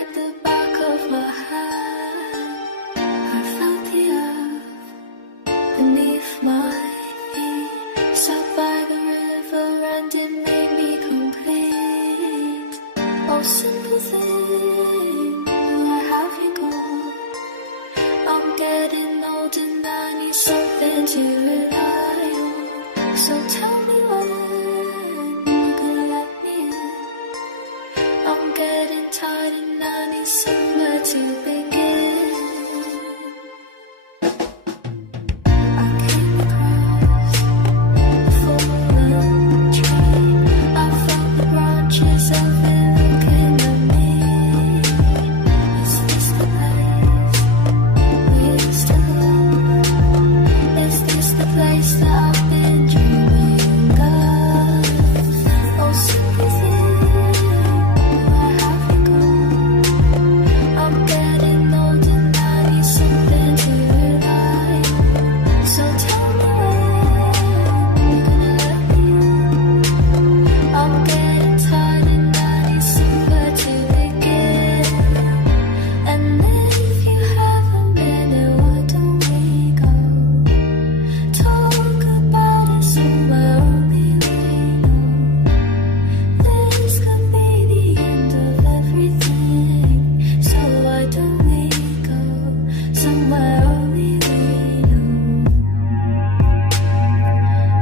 like the back of my hand. I felt the earth beneath my feet. Sat by the river and it made me complete. Oh, simple thing, where have you gone? I'm getting old and I need something to rely on. So tell me when you're gonna let me in. I'm getting tired and I need somewhere to begin. I came across a fallen tree. I felt the branches of it looking at me. Is this the place we used to love? Is this the place that I've been dreaming of? Oh, simple thing, where have you gone? I'm getting old and I need something to rely on. So tell me when you're gonna let me in. I'm getting tired and I need somewhere to begin. And if you have a minute, why don't we go? Talk about it somewhere only we know. This could be the end of everything. So why don't we go somewhere only we know?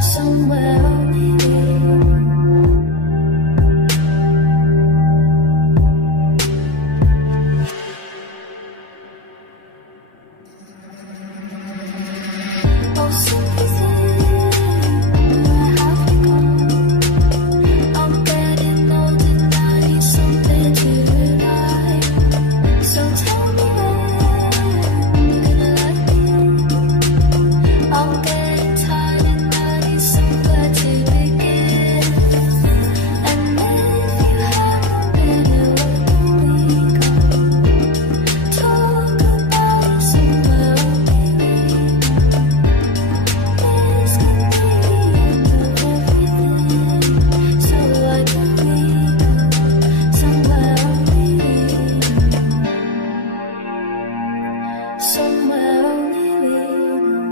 Somewhere only we know. Oh, simple thing, where have you gone? I'm getting old and I need something to rely on. So tell me when you're gonna let me in. I'm getting tired and I need somewhere to begin. And if you have a minute, why don't we go? Talk about it somewhere only we know. This could be the end of everything. So why don't we go somewhere only we know? Somewhere only we know.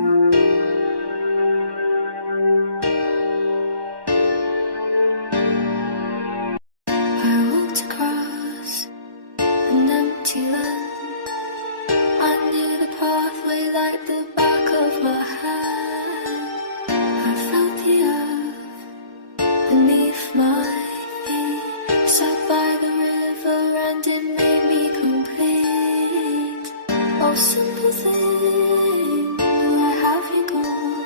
I walked across an empty land. I knew the pathway like the back of my hand. I felt the earth beneath my feet. Sat by the river and it made me complete. Oh, simple thing, where have you gone?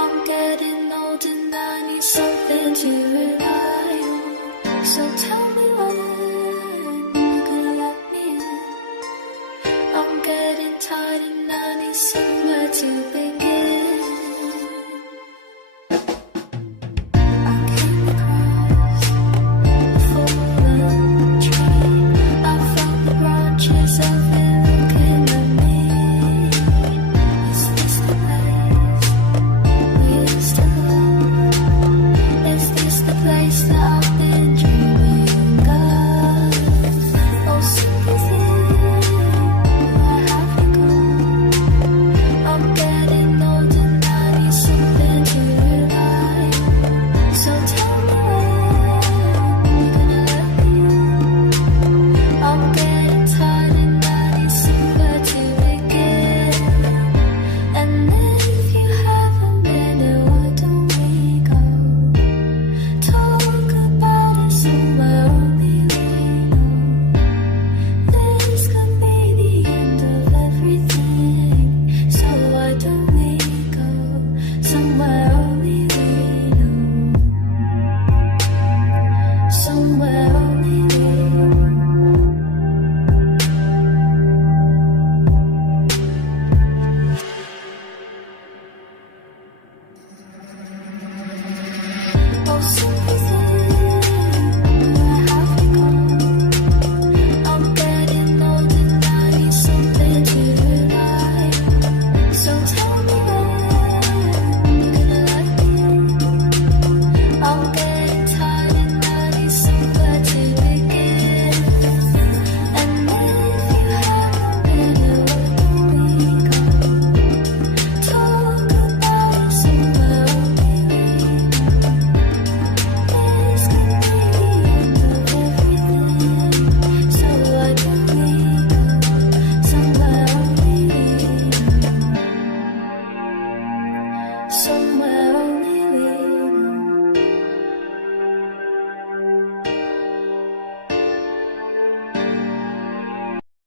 I'm getting old and I need something to rely on. So tell me when you're gonna let me in. I'm getting tired and I need somewhere to begin. I came across a fallen tree. I felt the branches of it looking at me. Is this the place we used to love? Is this the place that I've been dreaming of? Oh, simple thing, where have you gone? somewhere only we know.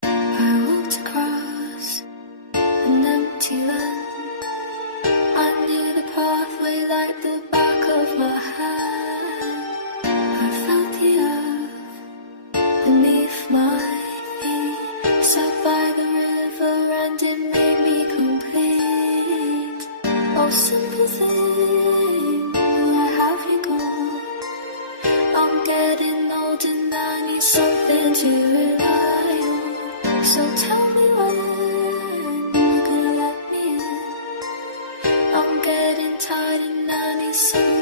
I walked across an empty land. I knew the pathway like the back of my hand. I felt the earth beneath my feet. Sat by the river and it made me complete. Oh, simple thing, where have you gone? I'm getting old and I need something to rely on. So tell me when you're gonna let me in. I'm getting tired and I need something